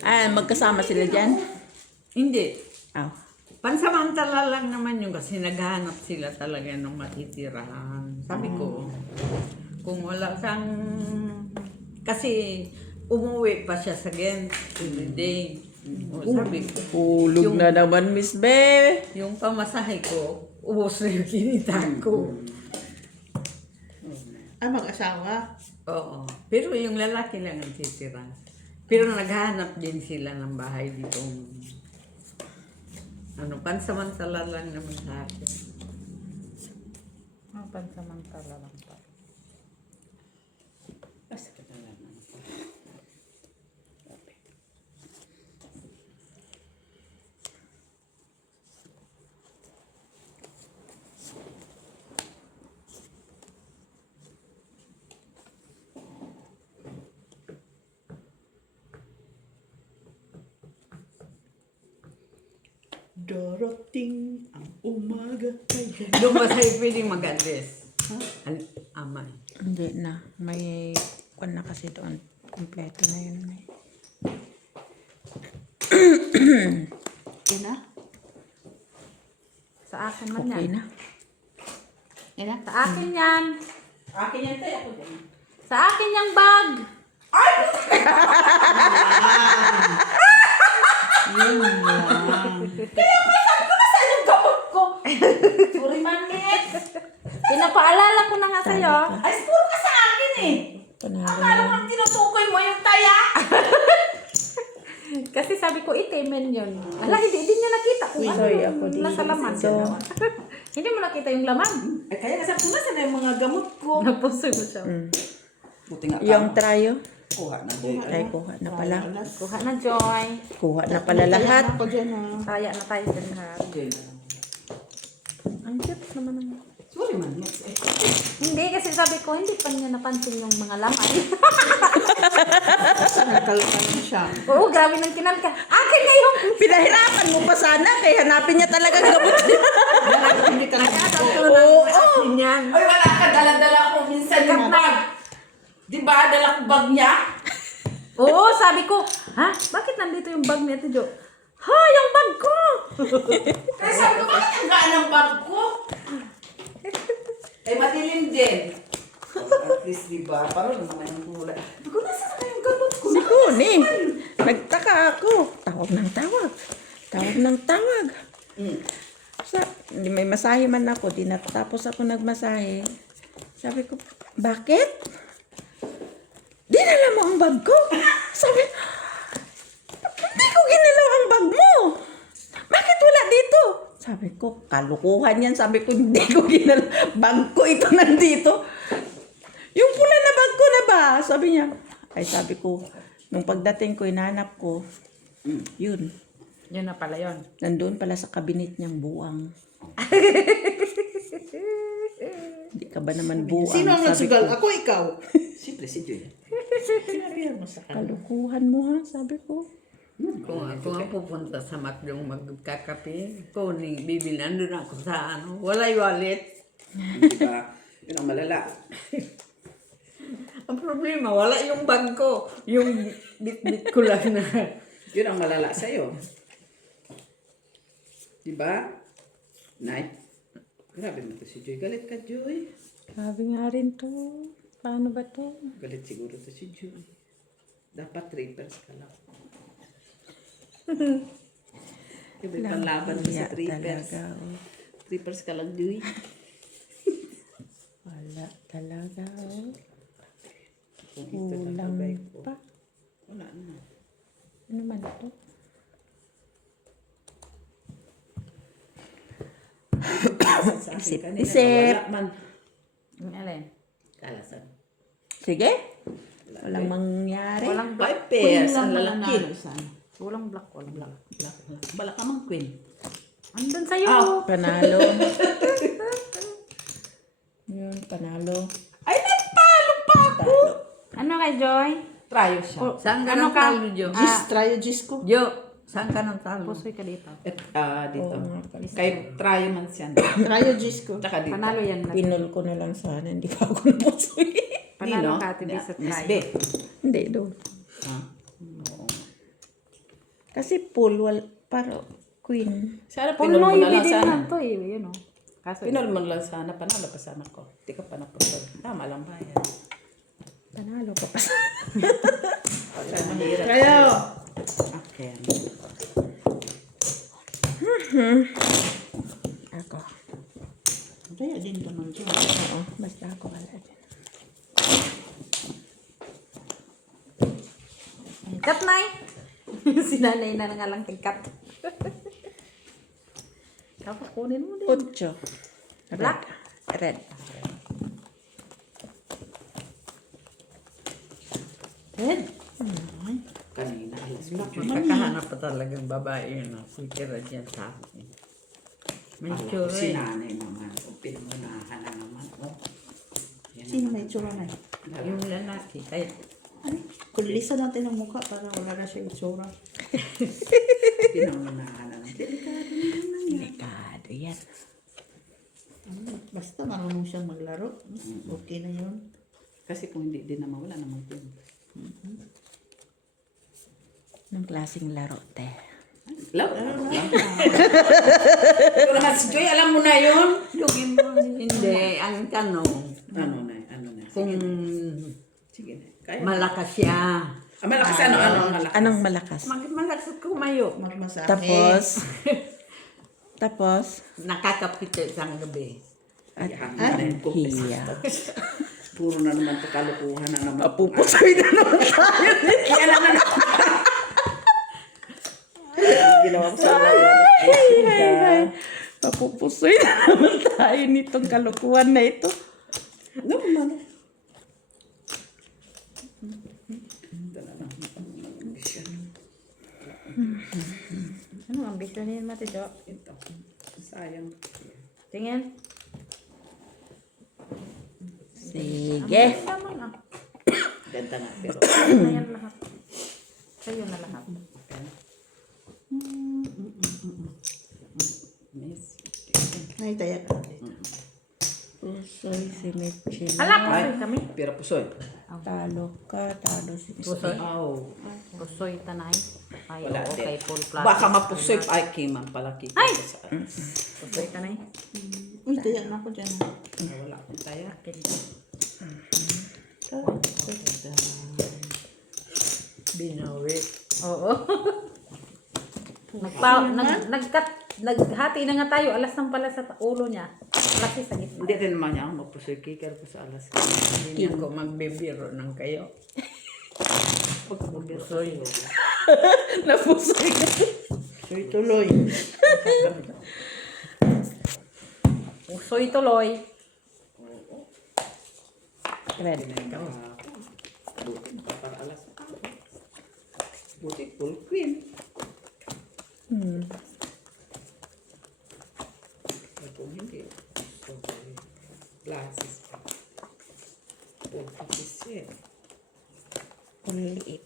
Ah, magkasama sila dyan? Hindi. Ah. Pansamantala lang naman yung kasi naghahanap sila talaga ng matitirahan. Sabi ko, kung wala kang... Kasi umuwi pa siya sa Ghent every day. O, sabi ko, Hulog na naman, Miss Be. yung pamasahe ko, ubos na yung kinita ko. Ah, mag-asawa? Oo. Pero yung lalaki lang ang titira. Pero naghahanap din sila ng bahay dito. Ano, pansamantala lang naman sa akin. Pansamantala lang pa. Basta ka na lang. Darating ang umaga. Doon ba sa'yo pwedeng mag-address? Amay. Hindi na. May kwan na kasi doon. Kompleto na yun. Okay na? Sa akin man Okay yan. na. Yan na? Sa akin yan. Akin yan tayo ako din. Sa akin yung bag. Yun lang. Sorry manit. Pinapaalala ko na nga sa'yo. Ay, puro ka sa akin eh. Panalo Akala na. mo tinutukoy mo yung taya. Kasi sabi ko, itimen yun. Ala, hindi niya nakita kung ano Sorry, yung ako din. nasa laman. So, Hindi mo nakita yung laman. Ay, kaya kasi kung nasa na yung mga gamot ko. Napusoy mo siya. Buti nga yung trayo. kuha na. Ay, kuha na pala. Kuha na, Joy. Kuha na pala lahat. Ako dyan ah. Kaya na tayo din ha. Ang cute naman ang... Sorry man. Yes, eh. Hindi, kasi sabi ko, hindi pa niya napansin yung mga laman. Nagkalpa na siya. Oo, grabe nang kinalka. Akin na yung... Pinahirapan mo pa sana kaya hanapin niya talaga ang gamot niya. Hindi ka Oo. Akin yan. Ay, wala ka. Dala-dala ko minsan yung bag. Di ba? Dala ko bag niya. Oo, sabi ko, ha? Bakit nandito yung bag ni Ate Jo? Ha, yung bag ko! Kaya sabi ko, bakit ang gaan ang bag ko? Ay, matilim din. At least, di ba? Parang naman yung kulay. Sabi ko, nasa na yung gamot ko? Si Kuni. Nagtaka ako. Tawag ng tawag. Tawag ng tawag. May masahe man ako. Di natapos ako nagmasahe. Sabi ko, bakit? Dinala mo ang bag ko? Sabi, hindi ko ginalaw ang bag mo. Bakit wala dito? Sabi ko, kalukuhan yan. Sabi ko, hindi ko ginalaw. Bag ko ito nandito. Yung pula na bag ko na ba? Sabi niya. Ay, sabi ko, nung pagdating ko, inanap ko, yun. Yun na pala yun. Nandun pala sa kabinet niyang buwang. Hindi ka ba naman buwang? Sino ang Sabi nagsugal? ko, Ako, ikaw. Siyempre, si Joy. Sinabihan mo sa kanya. kalukuhan mo ha, sabi ko. Kung ako nga pupunta sa McDo magkakape, kuning bibili, nandun ako sa ano, wala yung wallet. Di ba? Yun ang malala. Ang problema, wala yung bag ko. Yung bit-bit ko lang na. Yun ang malala sa'yo. Di ba? Nay? Grabe mo to si Joy. Galit ka, Joy. Sabi nga rin to. Paano ba to? Galit siguro to si Joy. Dapat trippers ka lang. Iba yung panlaban mo sa Iya trippers. talaga, oh. Trippers ka lang, Joy. Wala talaga. Oh. Kung ito lang Kulang bagay ko. pa. Wala na. Ano man to? Sa akin Isip, kanina, isip. wala man. Yung alin? Kalasan. Sige. Walang mangyari. Walang black. 5 pairs ang lalaki. Walang black, walang black. Bala ka mang queen. Andun sa'yo. Panalo. Yun, panalo. Ay, nagpalo pa ako! Ano kay Joy? Tryo siya. Saan ka Ano ng ka? talo, Jo? Tryo Gis ko. Jo, saan ka ng talo? Pusoy ka dito. Dito. Oo nga pala. Kay Tryo man siya. Tryo Gis ko. Tsaka dito. Panalo yan. Pinol ko na lang sana. Hindi pa ako napusoy. Panalo Nino? ka, Ate Bea, sa Miss try. B. Hindi, do. Ha? Kasi pool, paro, queen. Sana pinol mo Punoy, na lang hindi sana. naman to eh. Yun o. Kaso, Pinol mo na lang sana. Panalo pa sana ko. Di ka pa napusol. Tama lang ba yan? Panalo pa pa. Kaya mahirap. Kayo! Okay. Ako. Kaya din naman siya. Oo, basta ako wala dyan. cut na eh. Si nanay na nga lang cut. Tapos kunin mo din. 8. Black? Red. Red. Kanina. Alas ko. Makakahanap pa talagang babae yun. Kutira dyan sa akin. May tsura Si eh. nanay naman. O pinamanahan na naman. Oh. Yan Sino naman. may itsura na? Yung lalaki. Kaya Ay, kulisa natin ang mukha para wala na siya itsura. Pinamanahan na naman. Delikado naman yan. Delikado yan. Basta marunong siyang maglaro. Okay na yun. Kasi kung hindi din naman, wala naman din. Anong klaseng laro, te? Laro. Ito naman si Joy, alam mo na yun. yung hindi. Ang tanong, Ano na. kung Sige na. Kaya. malakas siya. Malakas ano? Malakas? Anong malakas? Malakas kumayo. Magmasahe. Tapos, Nakakapito isang gabi. at Yan. hiya. Puro na naman ito kalukuhan na naman. Pupusoy na naman tayo. Kaya naman. Ginawa ko sa Papupusoy na naman tayo nitong kalukuhan na ito. No, mano. Ano ang bisyo niyan, Mati Jo? Ito. Sayang. Tingin. Sige. Naman ah. Ganda nga. Pero Ano na yan lahat? Sa'yo na lahat. miss. Ay, taya ka. Pusoy si Mitchell. Ala, pusoy kami. Pero pusoy. Talo ka, talo si Pusoy? Aw. Pusoy tanay. Ay, Wala oo, din. kay Paul Plaza. Baka mapusoy. Ay, kiman pala. Ay! Sa, Pusoy tanay. Uy, taya na ako dyan. wala akong taya. Binawi. Oo. Naghati na nga tayo. Alas ng pala sa ulo niya. Alas sa gitna. Hindi rin naman niya ako mapusoy. Kikar ko sa alas. Hindi ko magbibiro ng kayo. Pusoy. Napusoy ka. Soy tuloy. Pusoy tuloy. Red. Buti pa para alas. Buti full queen. Ay, kung hindi. Glasses pa. Full 57. Uliit.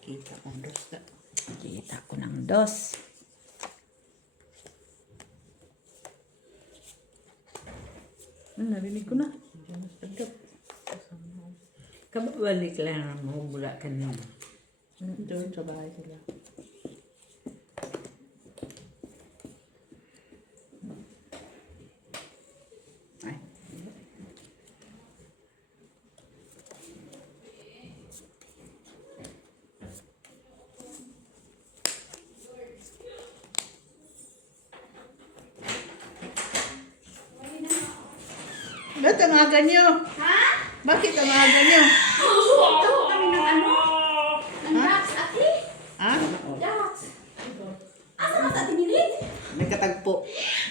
Kita ang dos na. Kita ko ng dos. Narinig ko na. Kababalik lang mo mula kanina. Doon sa bahay sila. Ay. Ba't ang aga nyo? Ha? Bakit ang aga nyo? Ha? May katagpo.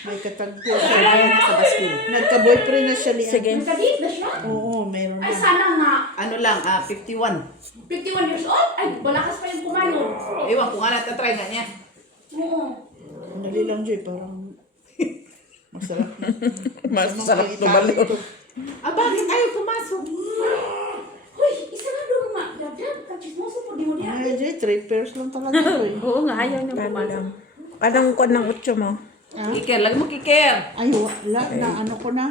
May katagpo Sa siya. sa baskul. Nagka-boyfriend na siya. Sige. Nagkadate na siya? Oo, meron Ay, na. sana nga. Ano lang, 51. 51 years old? Ay, malakas pa yung kumayo. Ewan ko nga natatry nga niya. Oo. Dali lang, Joy. Parang masarap na. Masarap tumalo. Ah, bakit ayaw pumasok? Hoy, isa nga doon, ma. Dab-dab, kachismoso po, di mo diyan. Ay, Jay, 3 pairs lang talaga ito eh. Oo nga, ayaw niya Paano pumasok. lang? Anong kon ng 8 mo? Kiker, lag mo kiker. Ay, wala na, ano ko na.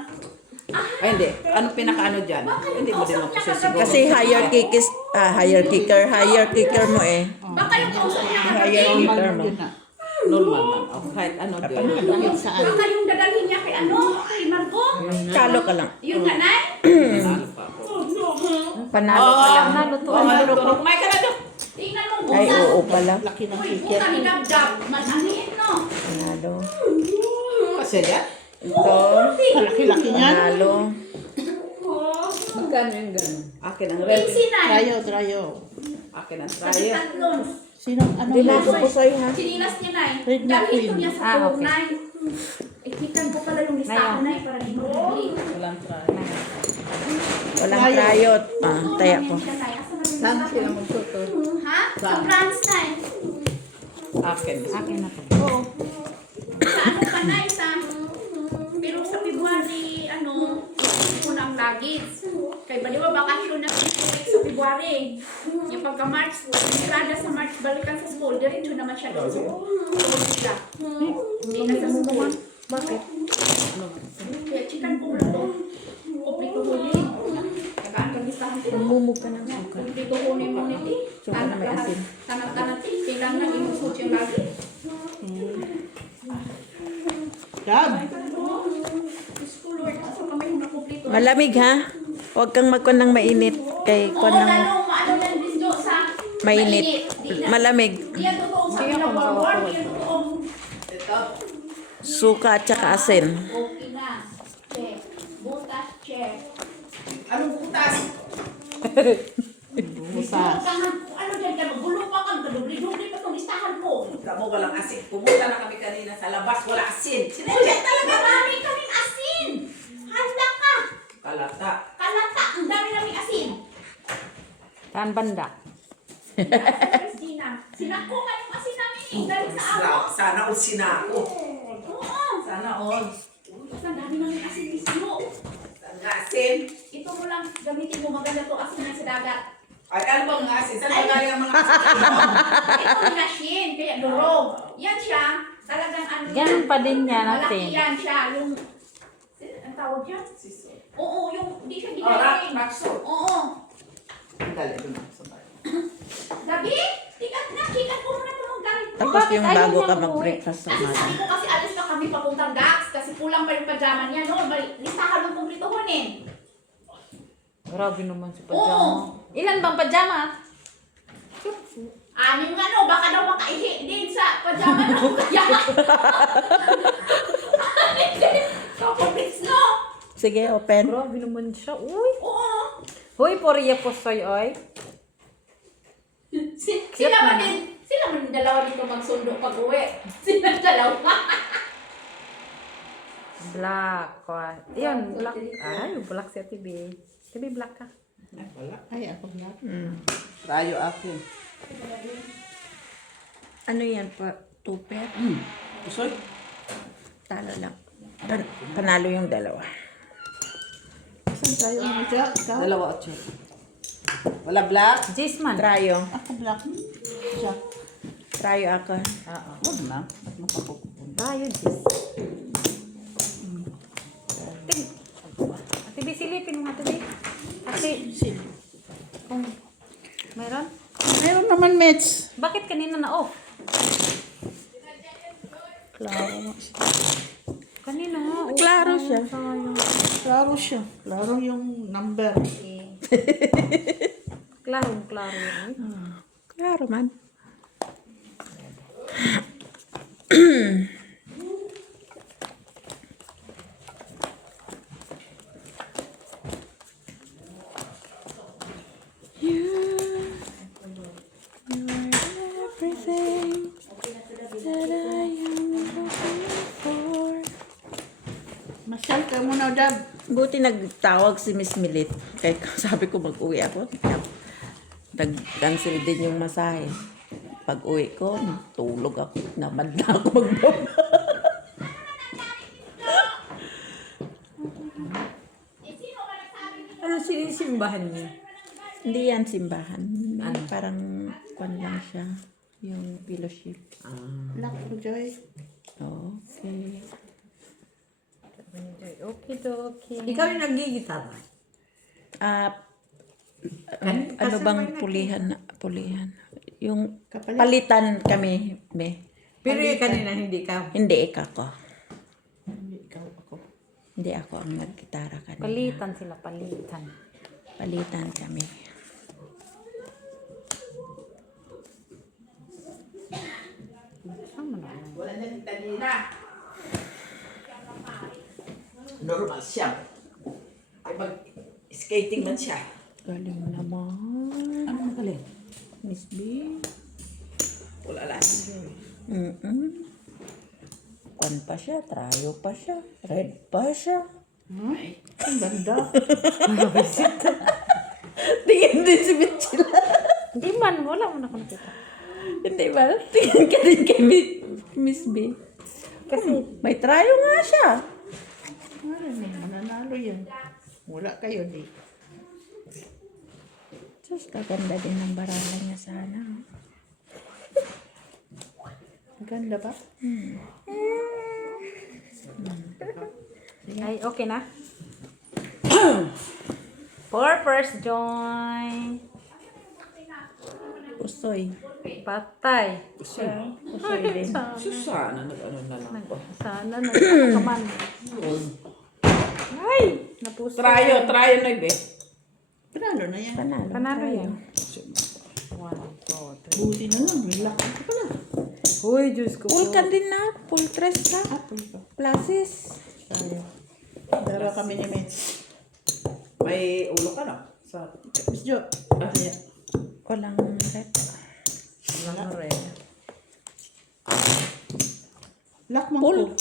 Ay, hindi. Ano pinakaano dyan? Hindi mo din mapusisiguro. Kasi higher kicker mo eh. Baka yung kausap niya Higher kagabi. kicker Normal mo. yun na. Normal man. O kahit ano din. Kahit saan. Baka yung dadalhin niya kay ano, kay Marco. Talo ka lang. Yun nga, Nay. Ano pa ako? Panalo ka lang. Panalo to. Oh, ano to? May ka na doon. Tingnan mo, Ay, buta. oo pala. Laki ng Uy, ticket. buta ni Dab-Dab. Masaniin, no? Panalo. Kasi yan. Ito. Kalaki-laki niyan. Panalo. Magkano yung gano'n? Akin ang red. Pinsi, Nay. Trayo. Akin ang Kasi trial. tatlon. Sinong ano Dinago mo? ko sa'yo ha. Sinilas niya, Nay. Red na Dalhin ko queen. niya sa Ah, tulog, okay. Nay. Ikitan ko pala yung listahan, Nay, para di mo bibili. Walang trial. Walang trayot. Taya ko. Saan sila magtuto? Ha? Sa France, Nay. Akin. Akin na to. Sa ano pa, Nay, sa... Pero sa February, ano, ko na ang luggage. Kaya baliwa, bakasyon na sa February. Yung pagka-March, sirada sa March, balikan sa school, diretso naman siya doon. School sila. Hindi na sa school. Bakit? Kaya chikan ko na to. Kumplito ko din. Nagaan kang listahan ko. Umumog ka ng suka. Kumplito ko na yung moniti. Tanak lahat. Tanak-tanak. Kailangan imusot yung lagi. Dab. School work. Asa pa may nakumplito. Malamig ha? Huwag kang magkon ng mainit. Kay Oo, kon ng maano yan din do sa mainit. Di na- Malamig. Di yan totoo sa pinag-forward. Di yan totoo. Suka at saka asin. Okay na. Check. Butas, check. Anong butas? Butas. Ano dyan ka? Magulo pa ka. Dubli-dubli pa itong listahan mo. Tamo walang asin. Pumunta na kami kanina sa labas. Wala asin. Sinadya talaga marami kaming asin. Handa ka. Kalata. Kalata. Ang dami naming asin. Saan banda? Christina. Sinako nga yung asin namin eh. Dali sa amo. Sana all sinako. Oo. Sana all. Ang dami naming asin mismo. Ang asin. Ito mo lang gamitin mo. Maganda to asin na sa dagat. Ay, ano bang asin? Saan ba galing ang mga asin? Ito yung asin. Kaya durog. Yan siya. Talagang ano yan. Ganun pa din yan Malaki natin. yan siya. Yung... Ang tawag yan? Oo, yung... Di siya Oh, rak, ginaling. rakso. Oo. Dali, doon ako sa bahay. Gabi, tikat na, tikat ko muna tulong dahil. Tapos Bakit yung ayaw bago niya ka umuwi? mag-breakfast sa Kasi umaga. sabi ko kasi alis pa kami papuntang Dax kasi kulang pa yung pajama niya, no? Listahan ng kumplituhon eh. Grabe naman si Oo. pajama. Ilan bang pajama? Anim nga no, baka daw makaihi din sa pajama no. Kaya. Anim din. Kapulis no. Sige, open. Grabe naman siya. Uy. Oo. Hoy, poriya po sa'yo, oy. Sila man din. Sila man dalawa dito magsundo pag uwi. Sila dalawa. Black. Yun, black. Ay, black si Ate B. Ate B, black ka. Wala. Ay, ako na. Rayo akin. Ano yan pa? Tupet? Usoy. Talo lang. Panalo yung dalawa. Saan tayo? Ano siya? Ikaw? Dalawa at siya. Wala black? Jisman. Trayo. Ako black. Siya. Trayo ako. Oo. Huwag na. At makapupunta. Tayo, Jis. Ate B, silipin mo, Ate B. Ate, kung mayroon? Meron naman, Mets. Bakit kanina na-off? Klaro. Kanina nga. off Klaro na. siya. Sayang. Klaro siya. Klaro yung number. Klaro yun. Klaro man. You are everything that I am looking for. Masyal ka muna, Dab. Buti nagtawag si Miss Milit. Kaya sabi ko mag-uwi ako. Nag-cancel din yung masahe. Pag uwi ko, tulog ako. Namad na ako magbaba. simbahan niyo? Hindi yan simbahan. Parang kwan lang siya. Yung fellowship. Anak ko, Joy. Okay. Okay. Ikaw yung nagigitara? Ah, ano Kasabay bang na- pulihan? Yung Kapalit. palitan kami, be. Pero yung kanina hindi ka. Hindi ako. Hindi, ikaw ako. Hindi ako ang nagkitara kanina. Palitan sila, palitan. Palitan kami. Wala na yung kanina. Normal siya. Ay mag-skating man siya. Galing naman. Ano magaling? Miss B. Wala lang. Kwan pa siya, trayo pa siya, red pa siya. Ay, Ang ganda. Tingin din si Mitchell. Hindi man, wala mo na ako nakita. Hindi ba? Tingin ka din kay Miss B. Kasi may trayo nga siya. Ano na, mananalo yan. Wala kayo, di. Sus, kaganda din ang baralan niya sana. Ang ganda ba? Ay, okay na? For first join. Usoy. Patay. Usoy din. Susana, nag-ano na lang po. Sana nag-ano ka man. Ay! Napuso. Trayo na be. Panalo na yan. Panalo. Panalo tayo. yan. 1, 2, 3. Buti na lang. May lakad ka pala. Uy, Diyos ko. Full ka din na. Full tres ka. Apple pa. Plasis. Tayo. Dalawa kami ni Mets. May ulo ka na. Sa Miss Jo. Kaya. Walang red. Ano rin? Lakman Full. ko.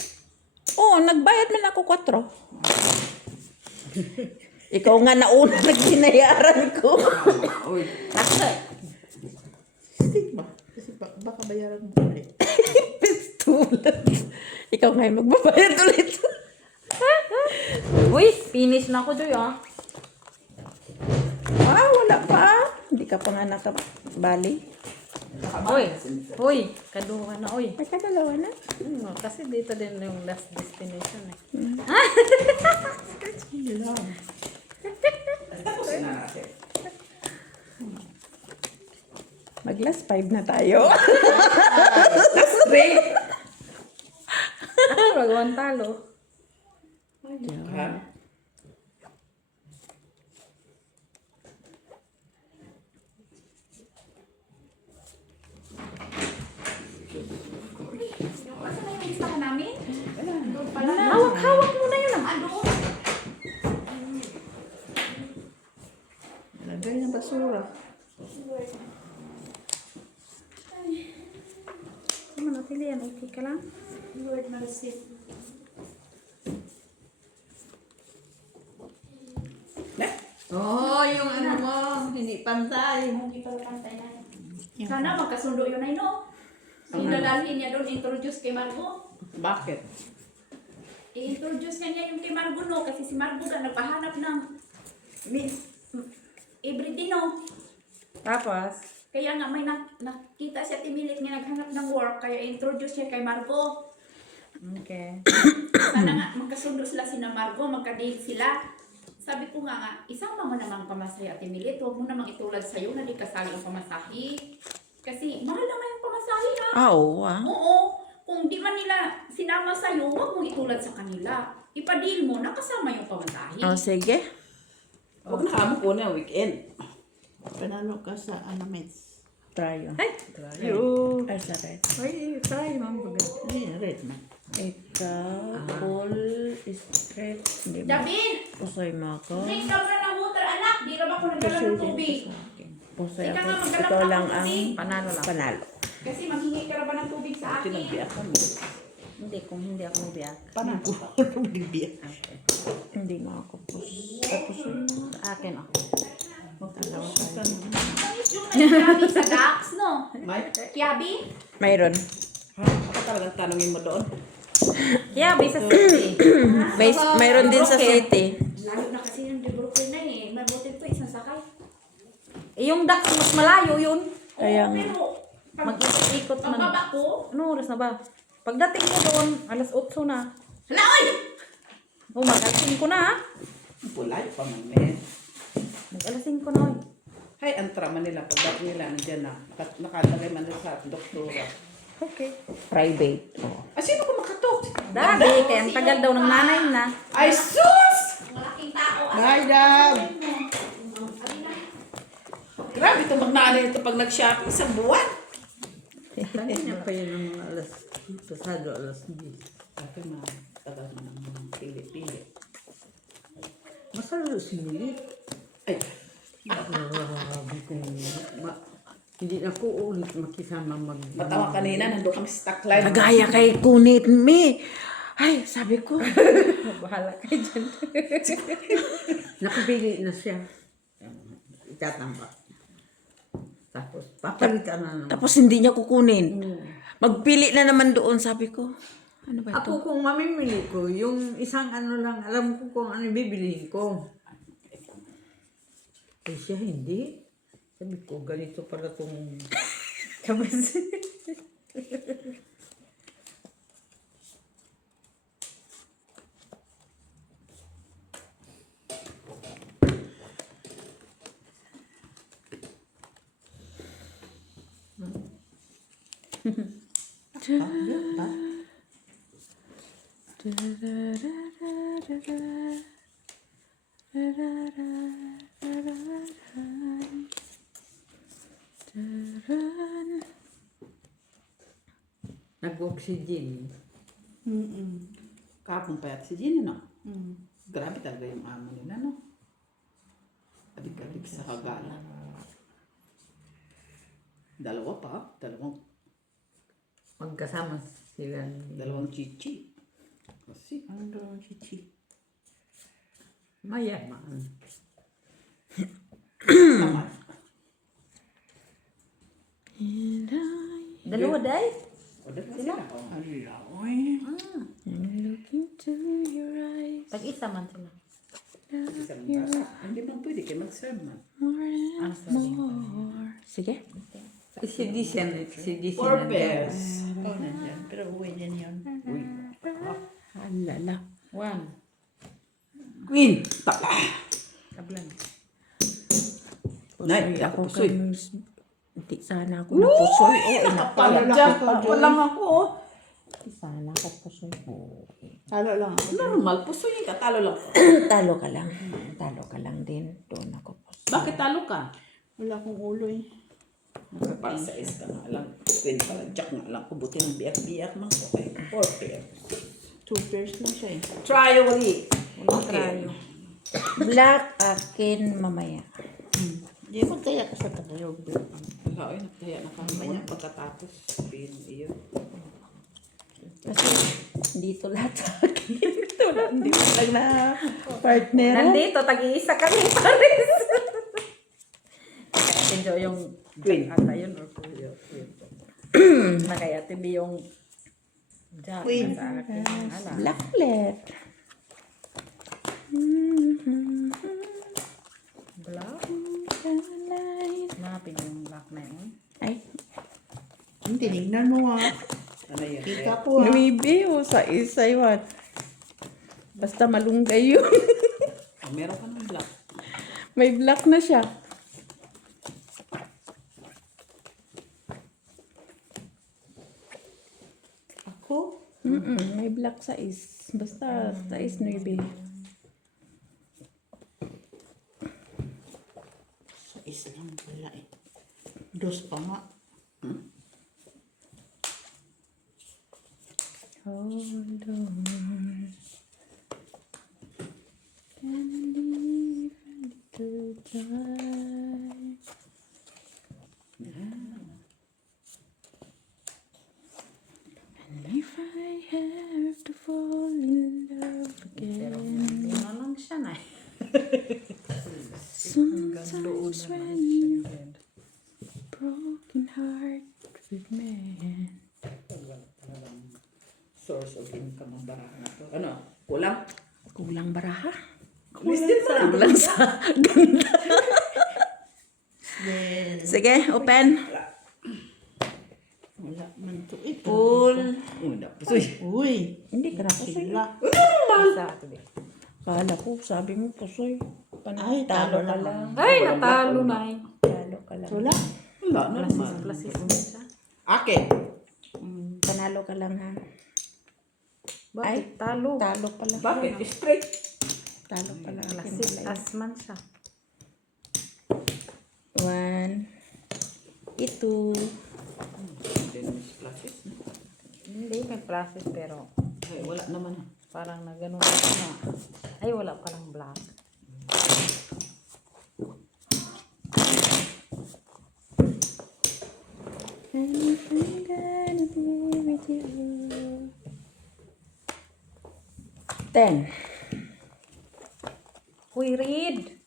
Oo, nagbayad man ako 4. Ikaw nga nauna nagbinayaran ko. Uy. Hindi ba? Kasi baka bayaran mo ulit. Pistulan. Ikaw nga yung magbabayad ulit. Uy, finish na ako, Joy, ah. Wala pa. Hindi ka pa nga nakabali. Uy, kaduha na, uy. Ay, kadalawa na. Kasi dito din yung last destination, eh. Hindi lang. Tapusin na natin. Mag-last 5 na tayo. Wag talo. Ha? Asa na yung listahan namin? Doon pala. Hawak-hawak mo na yun, ah. Ano? Lagay ng basura. Ano na, pili yan. Okay ka lang? Lord, mercy. Oh, yung ano mo, hindi pantay. Hindi pala pantay na. Sana magkasundo yun ay no. Dadalhin niya doon, introduce kay Margo. Bakit? I-introduce niya yung kay Margo no, kasi si Margo ka nagpahanap ng everything no. Tapos, Kaya nga may nakita siya timilit nga naghanap ng work, kaya introduce siya kay Margo. okay. Sana nga magkasundo sila sina Margo, magka-date sila. Sabi ko nga, isama mo namang pamasahe at Emilit, huwag mo namang itulad sa'yo na di kasali ang pamasahe. Kasi mahal naman yung pamasahe ha. Oo, Oo, kung di man nila sinama sa'yo, huwag mong itulad sa kanila. Ipadil mo, nakasama yung pamasahe. Oh, sige. Huwag na kamo ko na weekend. Panalo ka sa Mets. Trayo. Ay, Ay, sa red. Ay, try ma'am. Hindi, red man. Ikaw, full, straight. Hindi mo. Dabin, Usoy mo ako. drink ka muna ng water, anak. Di na ba ako nagdala ng tubig? Usoy Ikaw ako. nga, magdala Ikaw ka lang ng ang tubig. panalo lang. panalo. Kasi maghingi ka na ba ng tubig sa akin? Tinagbiyak kami. Hindi, kung hindi ako mabiyak. Panalo. Bigbiyak. Hindi mo ako Tapos yun. Sa akin, oh. Anis yung nagkiabi sa Dax, no? May? Kiabi? Mayroon. Ha? Ako talagang tanongin mo doon. Kaya, bisa city. Mayroon din sa city. Lalo na kasi yung developer na eh. Mabuti po yung duck mas malayo yun. Kaya Oo, nga. pero Mag-ikot man. pagbaba ko, Ano oras na ba? Pagdating mo doon, alas 8 na. hala, oy! Oh, mag-alas 5 na ha. Pulay pa man, men. Mag-alas 5 na oy. Hay, ang trama nila, pagdating nila, nandiyan na. Nakalagay man doon sa doktora. Okay. Private. Oh. Ah, sino ko makatok? Dati, kaya ang tagal daw ng nanay na. Ay, sus! Malaking tao. Bye, Dab. Grabe ito magnanay ito pag nag-shopping sa buwan. Kanina pa yun ng mga alas, pasado alas 10. Grabe ma, tagal mo ng mga pili-pili. Masalo sinulit. Ay, Grabe kung hindi na ko ulit makisama matawa kanina, nandun kami sa stockline. Kagaya kay Kunit me. Ay, sabi ko. Bahala kayo dyan. Nakabili na siya. Itatamba. Tapos, papalitan na naman. Tapos hindi niya kukunin. Magpili na naman doon, sabi ko. Ano ba ito? Ako kung mamimili ko, yung isang ano lang, alam ko kung ano bibilihin ko. Eh siya hindi. Sabi ko, ganito pala itong kabas. Nag-oxygen. Kapon pa yata si Jenny, no? Grabe talaga yung amo nila, no? Adik-adik sa kagala. Dalawa pa, Magkasama sila. dalawang chichi. Kasi, Ang dalawang chichi. Mayaman. naman. Dalawa day? O, dalawa sila. O, I'm looking to your eyes. Tag-isa man sila. isang basa. Hindi mo pwede kayo mag-serve man. More. Sige. Si Dicen Four pairs. Oh, nandyan. Pero uwi din yun. Uy. Alala. One. Queen! Tala! Kablan. Nay, Ako pusoy. kay Miss. Hindi sana ako napusoy. Oo, Pala dyan. Walang ako, oh. Hindi sana ako pusoy. Talo lang ako. Normal, pusoy ka. Talo lang. Talo ka lang. Talo ka lang din. Doon ako pusoy. Bakit talo ka? Wala akong ulo eh. Para sa is ka nga lang. Queen pala, jack nga lang. Kubuti ng biyak-biyak man ko. Okay, four pair. 2 pairs lang siya eh. Try ulit. Okay. Black akin mamaya. Hindi mo taya ka sa tagalog. Wala, ay, nagtaya na kami. Unang pagkatapos, sabihin iyo. Kasi dito lahat sa akin. Ito lang. Hindi mo lang na partner. Nandito, tag-iisa kami pares. Enjoy yung Queen. ata yun or kuya. Na kaya tibi yung jack Queen. na sa akin. Ala. Black ulit. Black. Hanapin yung black na yun. Ay, Tinignan mo ah. Ano yun? Kita ko ah. Nuibe o sa isay what? Basta malunggay yun. Oh, meron ka ng black. May black na siya. Ako? May black sa is. Basta sa is nuibe. Sa isa lang wala eh. Dos pa nga. Hold on. Can I leave a little time? And if I have to fall in love again, Yun na lang siya na. sometimes when broken heart with man. Source of income ang baraha na to. Ano? Kulang? Kulang baraha. Listed mo lang. Kulang sa ganda. Sige, open. Wala man to eh. Pull. Uy, pusoy. Uy. Hindi ka na pusoy. Sila. Isa, ito din. Kala ko, sabi mo pusoy. Ay, talo ka na. lang. Ay, natalo na eh. Talo ka lang. Wala. Wala naman. Plasis siya. Akin. Panalo ka lang ha. Bakit? Talo. Talo pala. Bakit? Straight. Talo pala. Plasis asman siya. 1. Ito. Then Miss Plasis. Hindi, may plasis pero Ay, wala naman. parang na ganun na. Ay, wala palang black. I'm gonna be with you. 10. Uy, Reed!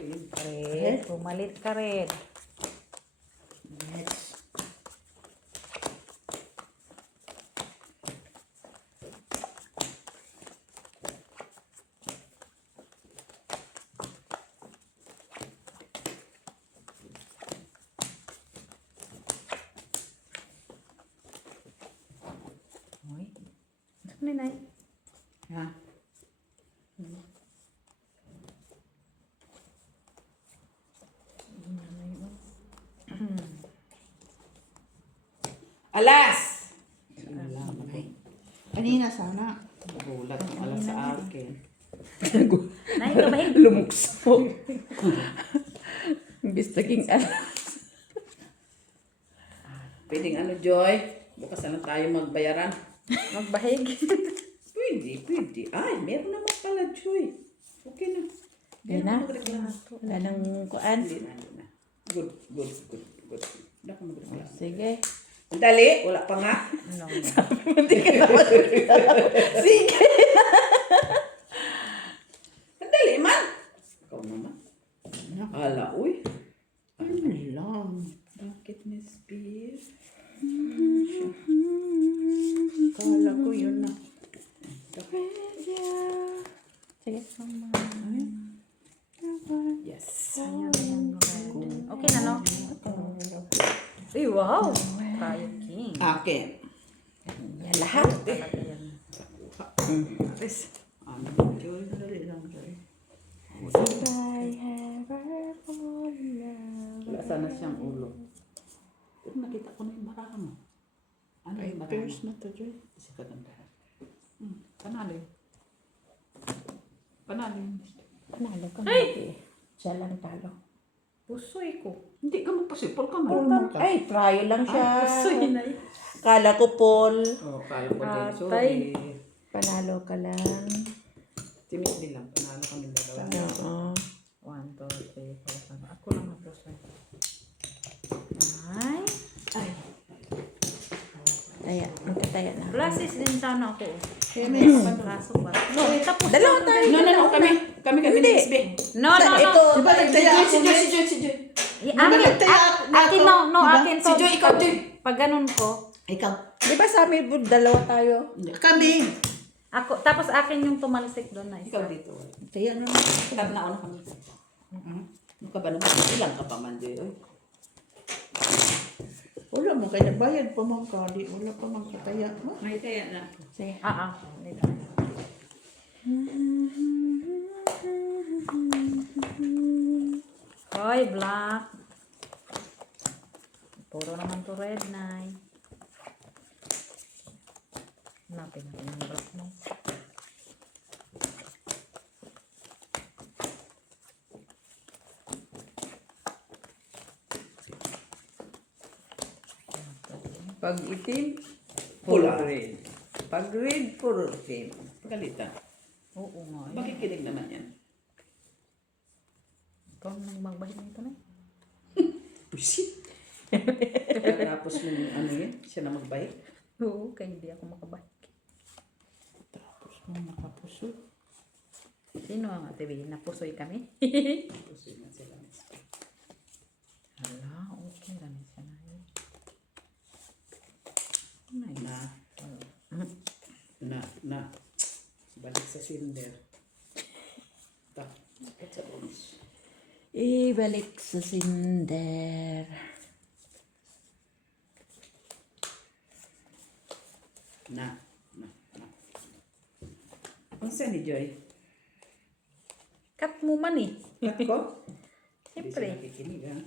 Red, pumalit ka, Red. Uy, ano yun ay? Ha? Alas! Kanina sana. Nagulat ang alas sa akin. Nay, kabahig. Lumukso. Imbis naging Pwedeng ano, Joy? Bukas na lang tayo magbayaran. Magbahig. Pwede. Ay, meron naman pala, Joy. Okay na. Yan na. Wala nang kuan. Hindi na. Good. Wala ka magreklamo. Sige. Dali, wala pa nga. No. Sige. Dali man. Ikaw naman. Ala, uy. Ano lang. Bakit, Miss Beer? Kala ko yun na. Sige. Yes. Okay na, no? Ay, wow! Tayo king. Akin. Yan lahat. Talaga yan. Yes. Ano, Joy? Dali lang, Joy. Wala sana siyang ulo. Pero nakita ko na yung baraka mo. Ano Ay, yung baraka pairs mo? na to, Joy. Kasi katanda. Panalo yun. Panalo yun. Panalo ka hey! Siya lang talo. Pusoy ko. Hindi ka magpasipol ka man. Pulmo ka. Ay, trial lang siya. Pusoy na eh. Kala ko, Paul. Oh, kala ko din. Atay. Sorry. Panalo ka lang. Timis din lang. Panalo kami dalawa. Oo. 1, 2, 3, 4, 5. Ako lang ang pusoy. Ay. Taya. Magkataya na. Plasis din sana ako. Kemis. Kaso ba? No, tapos Dalawa tayo. No. Kami Hindi. ni Miss B. No. Ito. Diba nagtaya ako? Si Joy. Akin, akin, no, Diba? akin to. Si Joy, ikaw din. Pag ganun ko, Ikaw. Di ba sa amin, dalawa tayo? Kami. ako, tapos akin yung tumalsik doon na Ikaw isa. dito. Kaya na. Ikaw na una kami. Ano ka ba naman? Ilang ka pa man, Joy? Oy. Wala mo kaya nagbayad pa mo kali. Wala pa mang kataya mo. May kaya na. Sige. Dito. Hoy, black. Puro naman to red, nay. Hanapin natin yung black mo. Pag itim, Pula. puro red. Pag red, puro itim. Pagalitan. Oo nga. Bakit kinig naman yan? Ikaw nang magbahid nito na. Pusit. Tapos nung ano yun, siya na magbahit. Oo, kaya hindi ako makabahid. Tapos mo nakapuso. Sino ang ate napusoy kami? Pusit na sila. Hala, okay lang siya na yun. Na. Balik sa cylinder. Tak. Sakit sa bones. Ibalik sa sinder. Na. Ang saan ni Joy? Cut mo man eh. Kat ko? Siyempre. Hindi sila kikinig, ha?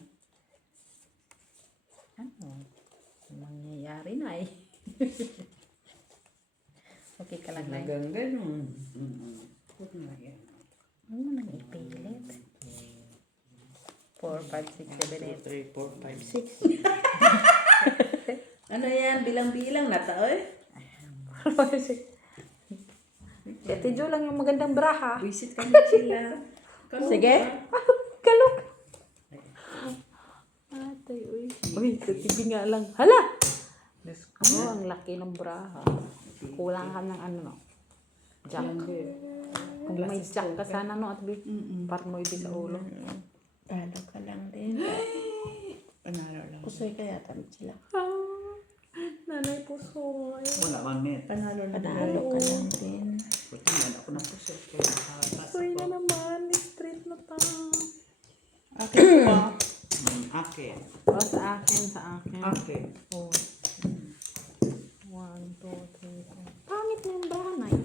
Ano? Mangyayari na eh. Okay ka lang na. Hanggang ganun. Huwag na yan. Ano mo nang ipilit? 4, 5, 6, 7, 8. 3, 4, 5, 6. Ano yan? Bilang-bilang na tao eh. Ate Jo lang yung magandang braha. Visit kami sila. Sige. Kalok. Atay, uy. Uy, sa TV nga lang. Hala! Diyos ko, ang laki ng braha. Kulang ka ng ano, no? Jack. Kung may jack ka sana, no? At para mo ibig sa ulo. Talo ka lang din. Panalo lang. Pusoy kaya tamit sila. Nanay puso. Wala mang net. Panalo lang. Panalo ka lang din. Puti man ako ng puso. Kaya nakatas Uy ako. na naman, straight na ta. Akin pa. Akin. O, sa akin, sa akin. Akin. Oh. 1, 2, 3, 4. Pangit na yung braha na eh.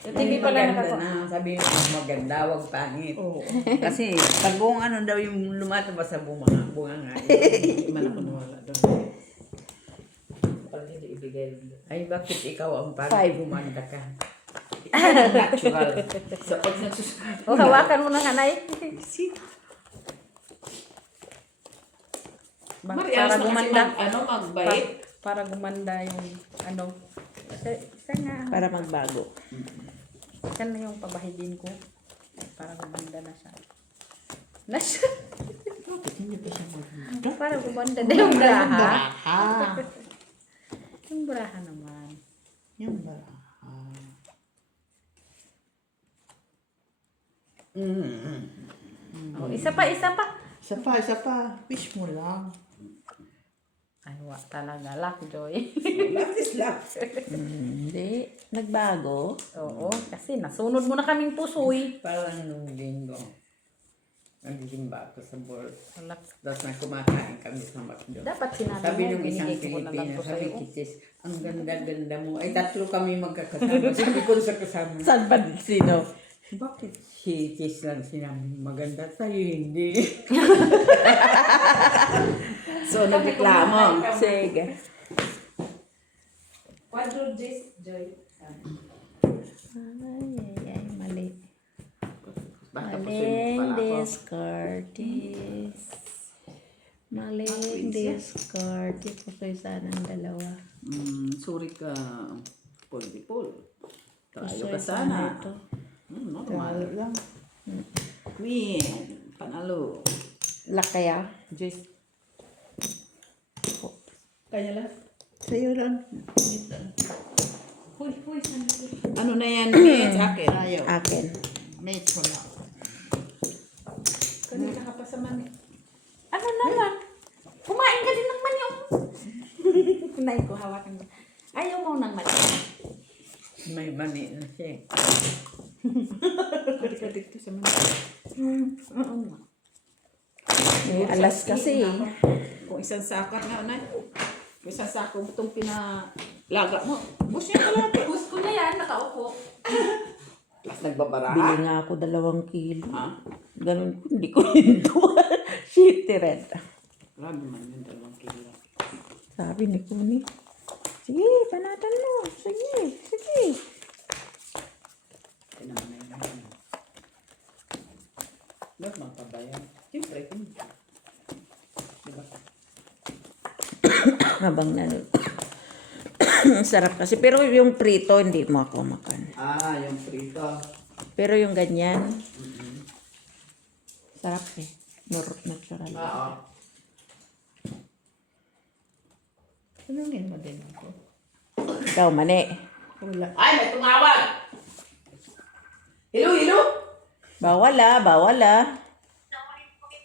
Yung TV pala maganda nakako. na. Sabi mo maganda, wag pangit. Oo. Kasi pag buong ano daw yung lumatabas sa bunga nga. Hindi man ako nawala doon. Pag hindi ibigay. Ay, bakit ikaw ang pag Five. gumanda ka? Natural. Sa pag nagsusunod. O, hawakan mo na hanay. Marias Para na kasi gumanda. magbait. Para gumanda yung ano. Isa nga. Para magbago. Isa na yung pabahidin ko. Para gumanda na siya. Na siya. Bakit hindi pa siya maganda? Para gumanda na yung braha. Ah. Yung braha naman. Yung ba? O, isa pa, isa pa. Isa pa. Wish mo lang. Ay, talaga. Lockjoy. Love is love. Hindi. Nagbago. Oo, kasi nasunod mo na kaming pusoy. Parang nung linggo. Nagsimba ako sa board. Wala. Tapos na kumakain kami sa McDo. Dapat sinabi Sabi mo, nung isang binigay ko na lang Pilipina, po sabi sa'yo. kisis, ang ganda-ganda mo. Ay, tatlo kami magkakasama. Sabi ko sa kasama, Saan ba sino? bakit si Tis lang sinabi maganda tayo, hindi? So, nagreklamo. Sige. Joy. Ay, mali. Basta pusoy mo Maling pala ako. discardis. Maling discardis. Pusoy sana ang dalawa. Sorry ka. Pol. Tayo Pusoy ka sana. ito. Normal lang. Queen. Panalo. Lakaya. Joyce. Kaya lang. Sa'yo lang. Ano na yan, Mitch? Akin. Ayaw. Akin. Mate ko lang. Kanina ka pa sa mani. Ano naman? Kumain ka din ng mani. Kunain ko, hawakan mo. Ayaw mo ng mani. May mani na siya. Adik-adik to sa mga. May alas kasi. Kung isang sakot nga, Nay. Kung isang sako itong pinalaga mo. Bus niya kalate. Bus ko na yan, nakaupo. Tapos nagbabara. Bili nga ako 2 kilo. Ha? Ganun ko, hindi ko hinto. Shitty red. Grabe man yun, 2 kilo. Sabi ni Kuni. Sige, panatan mo. Sige. Ito naman na yun. Ba't magpabayan? Siyempre, hindi. Diba? Habang nanood. Sarap kasi. Pero yung prito, hindi mo ako makan. Yung prito. Pero yung ganyan, sarap eh. Natural. Oo. Tanungin mo din ako. Ikaw, mani. Wala. Ay, may tumawag! Hello? Bawal ah. Pakita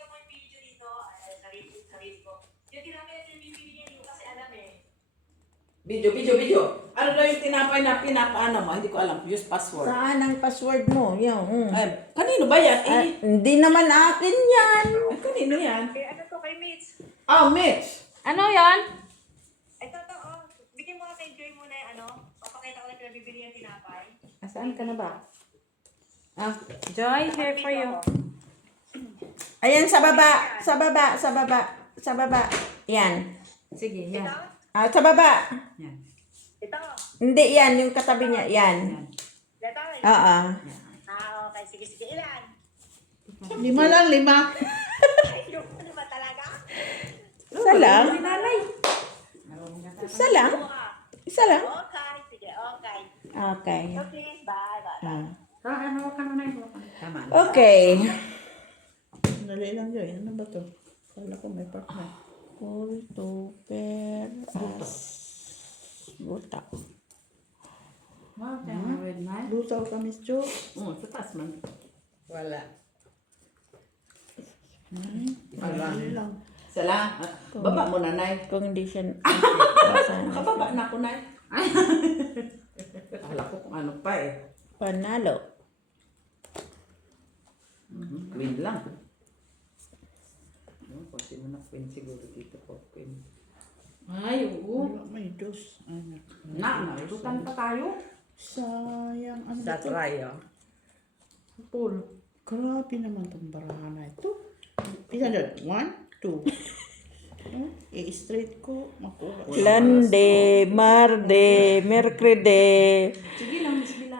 mo yung video dito sa Facebook. Yung ginamit yung video niya dito kasi alam eh. Video. Ano daw yung tinapay na pinapaano mo? Hindi ko alam. Use password. Saan ang password mo? Yan. Ay, kanino ba yan? Ay, hindi naman akin yan. Ay, kanino yan? Eh, ano to kay Mitch? Oh, Mitch. Ano yan? Ito to, oh. Bigyan mo ka kay Joy muna yung ano. Papakita ko lang kung bibili yung tinapay. Asaan ka na ba? Ah, Joy, here for you. Ayan, sa baba. Yan. Sige, yan. Sa baba. Ito. Hindi, yan. Yung katabi niya. Yan. Ito. Oo. Okay. Sige. Ilan? 5 lang, 5. Ay, yung ano ba talaga? Isa lang. Isa lang. Isa lang. Okay. Sige, okay. Okay. Okay, bye. Ah. Ano ka na yun? Tama. Okay. Dali lang yun. Ano ba to? Kala ko may partner. Call to pair as buta. Wow, with my. Lutaw ka, Miss Jo. Oh, sa taas man. Wala. Dali lang. Sala. Baba mo na, Nay. Condition. Kababa na ako, Nay. Akala ko kung ano pa eh. Panalo. Queen lang. Kasi mo na queen siguro dito po. Queen. Ay, oo. Wala, may dos. Anak. Tutan pa tayo. Sayang. Ano Sa ba to? try, oh. Pool. Grabe naman tong barahan na ito. Isa dyan. 1, 2. I-straight ko. Makuha. Lande, Marde, Mercredi,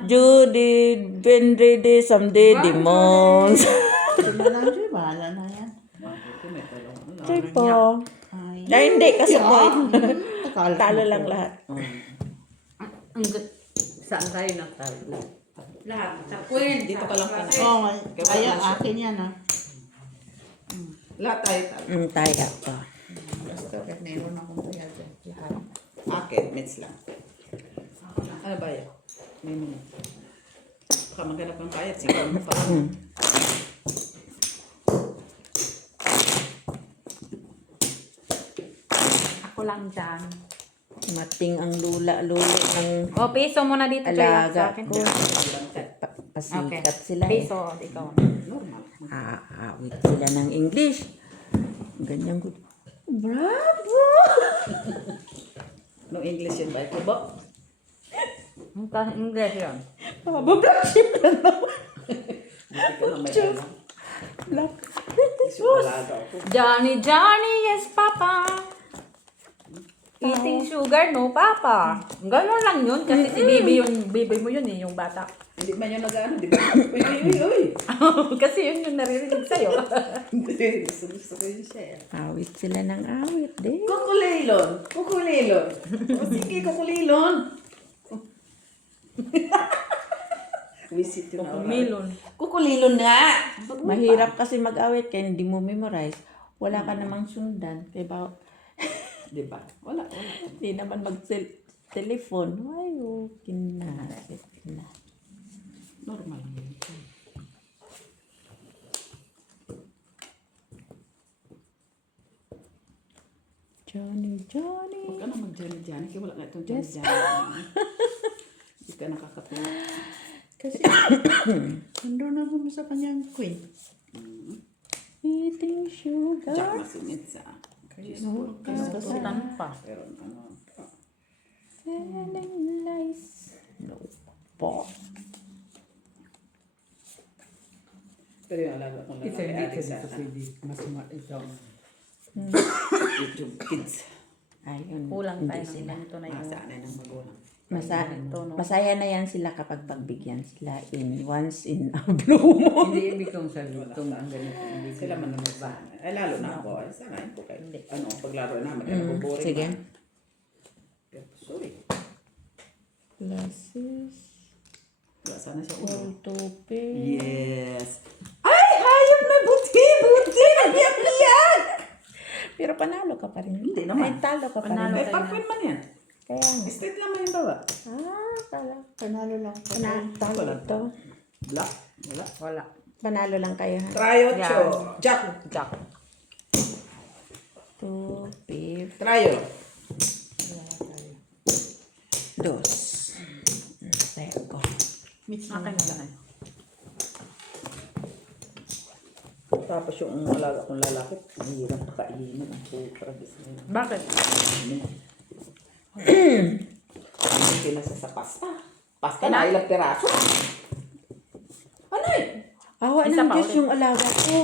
Judy, Vendredi, Someday, Demons. Ito na lang, Joy. Bahala na yan. Try po. Ay. Ay, hindi kasi boy. Talo lang lahat. Ang good. Saan tayo nagtago? Lahat. Sa Queen. Dito ka lang pa. Oo, ayan, akin yan ah. Lahat tayo tayo. Tayo pa. Basta kahit meron akong kaya dyan. Lahat. Akin, Mitch lang. Ano ba yan? May mga. Baka maghanap ng bayad. Sigaw mo pa lang. Ako lang dyan. Mating ang lula-lulo ng O, peso muna dito, Joy. alaga Sa akin. ko. Pasikat sila eh. Peso, ikaw. Normal. Aawit sila ng English. Ganyan ko. Bravo! No English yun ba? Kubo? Ang English yun. Black lang naman. Hindi ko na may alam. Black. Isupalaga ako. Johnny, yes, Papa. Eating sugar, no, Papa. Gano'n lang yun. Kasi si baby mo yun eh, yung bata. Hindi man yun nag-ano, di ba? Uy! Kasi yun yung naririnig sa'yo. Gusto ko yun siya. Awit sila ng awit din. Kukulilon! O sige, kukulilon! Visit yun na. Melon. Kukulilon nga! Mahirap kasi mag-awit kaya hindi mo memorize. Wala ka namang sundan. Kaya ba, Di ba? Wala. hindi naman mag-telephone. Ay, okay na. Normal yun. Johnny. Huwag ka na mag-Johnny-Johnny. Kaya wala na itong Johnny-Johnny. Hindi ka nakakatuwa. Kasi, nandun na kami sa kanyang queen. Eating sugar. Jack masungit sa... Tutan pa. Pero ano... Telling lies. No po. Pero yung alaga kong lalaki adik sa YouTube Kids. Ayun. Kulang hindi tayo ng sila. ganito na yung... Masanay ng magulang. Masaya na yan sila kapag pagbigyan sila once in a blue moon. Hindi ibig kong sabihin itong ang ganito. Hindi Sila man naman ba? Ay, lalo na ako. Ay, sanayin ko kayo. Ano, paglaro namin. Ano, boring. Sige. Pero, sorry. Classes. Wala sana siya ulo. Call to pay. Yes. Ay, hayop na buti! Nagbiyak-biyak! Pero panalo ka pa rin. Hindi naman. Ay, talo ka pa rin. Ay, parkwin man yan. Kaya nga. Straight lang man yung baba. Tala. Panalo lang. Talo Wala. ito. Black. Wala. Wala. Panalo lang kayo ha. Try 8. Jack. Jack. 2, 5. Try dos. Teko. Mix Akin na lang. Tapos yung alaga kong lalaki, mahirap kainin ang putra. Bakit? Hindi kinasa sa pasta. Pasta na ilang piraso. Ano eh? Awa Isa ng pa Diyos ulit. yung alaga ko.